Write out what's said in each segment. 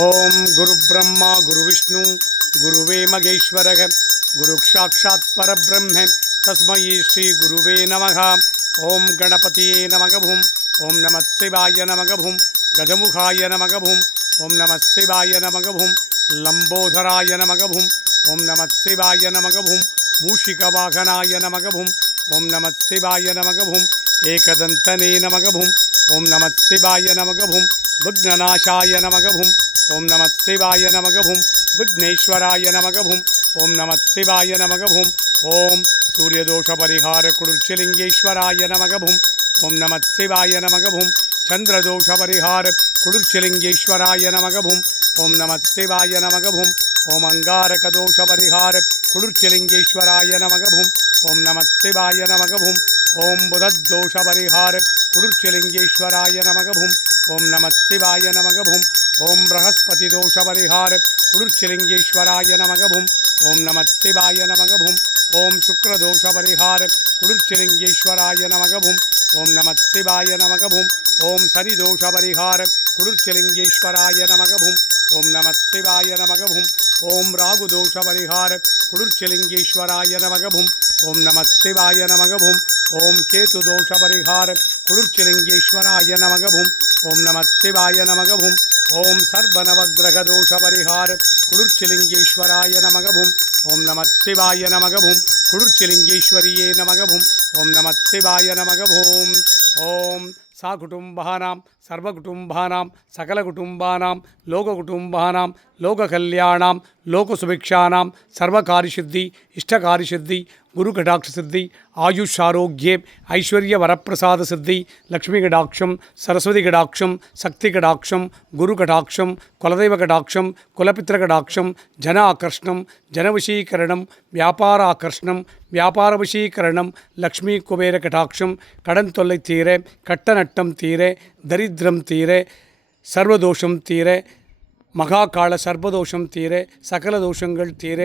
ஓம் குரு பிரம்மா குரு விஷ்ணு குருவே மகேஸ்வரக குரு சாட்சாத் பரபிரம்ம தஸ்மை ஸ்ரீ குருவே நமக. ஓம் கணபதியே நமகவும். ஓம் நம சிவாய நமகவும். கஜமுகாய நமகவும். ஓம் நம சிவாய நமகவும். லம்போதராய நமகவும். ஓம் நம சிவாய நமகவும். மூஷிகவாகனாய நமகவும். ஓம் நம சிவாய நமகவும். ஏகதந்தனே நமகவும். ஓம் நம சிவாய நமகவும். விக்னநாசாய நமகவும். ஓம் நம சிவாய நமகவும். விக்னேஸ்வராய நமகவும். ஓம் நம சிவாய நமகவும். ஓம் சூரியதோஷ பரிகார குளிர்ச்சிலிங்கேஸ்வராய நமகவும். ஓம் நம சிவாய நமகவும். சந்திரதோஷ பரிகார குளிர்ச்சிலிங்கேஸ்வராய நமகவும். ஓம் நம சிவாய நமகவும். ஓம் அங்காரக தோஷ பரிகார குளிர்ச்சிலிங்கேஸ்வராய நமகவும். ஓம் நம சிவாய நமகவும். ஓம் புதத்தோஷ பரிகார குளிர்ச்சிலிங்கேஸ்வராய நமகவும். ஓம் நம சிவாய நமகவும். ஓம் பிரகஸ்பதி தோஷ பரிகார குளிர்ச்சிலிங்கேஸ்வராய நமகவும். ஓம் நம சிவாய நமகவும். ஓம் சுக்ரதோஷ பரிகார குளிர்ச்சிலிங்கேஸ்வராய நமகவும். ஓம் நம சிவாய நமகவும். ஓம் சனிதோஷ பரிகார குளிர்ச்சிலிங்கேஸ்வராய நமகவும். ஓம் நம சிவாய நமகவும். ஓம் ராகுதோஷ பரிகார குளிர்ச்சிலிங்கேஸ்வராய நமகவும். ஓம் நம சிவாய நமகவும். ஓம் கேதுதோஷ பரிகார குளிர்ச்சிலிங்கேஸ்வராய நமகவும். ஓம் நம சிவாய நமகவும். ஓம் சர்வநவகிரகதோஷ பரிகார குளிர்ச்சிலிங்கேஸ்வராய நமகவும். ஓம் நம சிவாய நமகவும். குளிர்ச்சிலிங்கேஸ்வரியே நமகவும். ஓம் நம சிவாய நமகவும். ஓம் சாகுடும்பானாம் சர்வகுடும்பானாம் சகலகுடும்பானாம் லோககுடும்பானாம் லோககல்யாணாம் லோகசுபிக்ஷானாம் சர்வகாரிசித்தி இஷ்டகாரிசித்தி குருகடாட்சசித்தி ஆயுஷாரோக்கியே ஐஸ்வர்ய வரப்பிரசாத சித்தி லக்ஷ்மி கடாட்சம் சரஸ்வதி கடாட்சம் சக்தி கடாட்சம் குரு கடாட்சம் குலதெய்வ கடாட்சம் குலபித்திர கடாட்சம் ஜன ஆகர்ஷணம் ஜனவசீகரணம் வியாபார ஆகர்ஷணம் வியாபார வசீகரணம் லக்ஷ்மி குபேர கடாட்சம் கடன் தொல்லை தீர கட்ட நட்டம் தீர தரித்திரம் தீர சர்வதோஷம் தீர மகாகால சர்வதோஷம் தீர சகல தோஷங்கள் தீர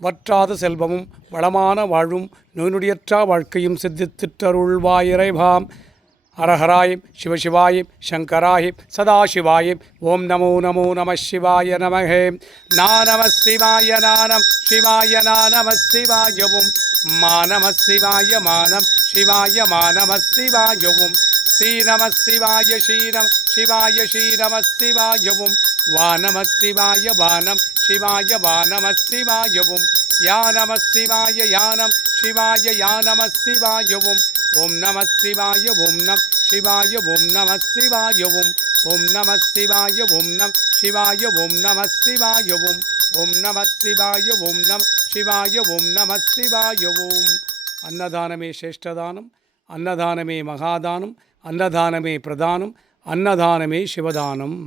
வற்றாத செல்வமும் வளமான வாழ்வும் நோய்நொடியற்றா வாழ்க்கையும் சித்தித்திட்டருள்வாயிரைவாம். ஹரஹராய் சிவசிவாய் சங்கராய் சதாசிவாய். ஓம் நமோ நமோ நம சிவாய நமஹே. நம சிவாய நானம் சிவாய நம சிவாயவும் மானம சிவாய மானம் சிவாய மானம சிவாயவும் ஸ்ரீ நம சிவாய ஸ்ரீரம் சிவாய ஸ்ரீரம சிவாயவும் வானம சிவாய வானம் சிவாய வானம சிவாயவும் யானம சிவாய யானம் சிவாய யானம சிவாயவும் ஓம் நம சிவாய ஓம் நம் சிவாய ஓம் நம சிவாயவும் ஓம் நம சிவாய ஓம் நம் சிவாய ஓம் நம சிவாயவும் ஓம் நம சிவாய ஓம் நம் சிவாய ஓம் நம சிவாயவும். அன்னதானமே சிரேஷ்டதானம். அன்னதானமே மகாதானம். அன்னதானமே பிரதானம். அன்னதானமே சிவதானம்.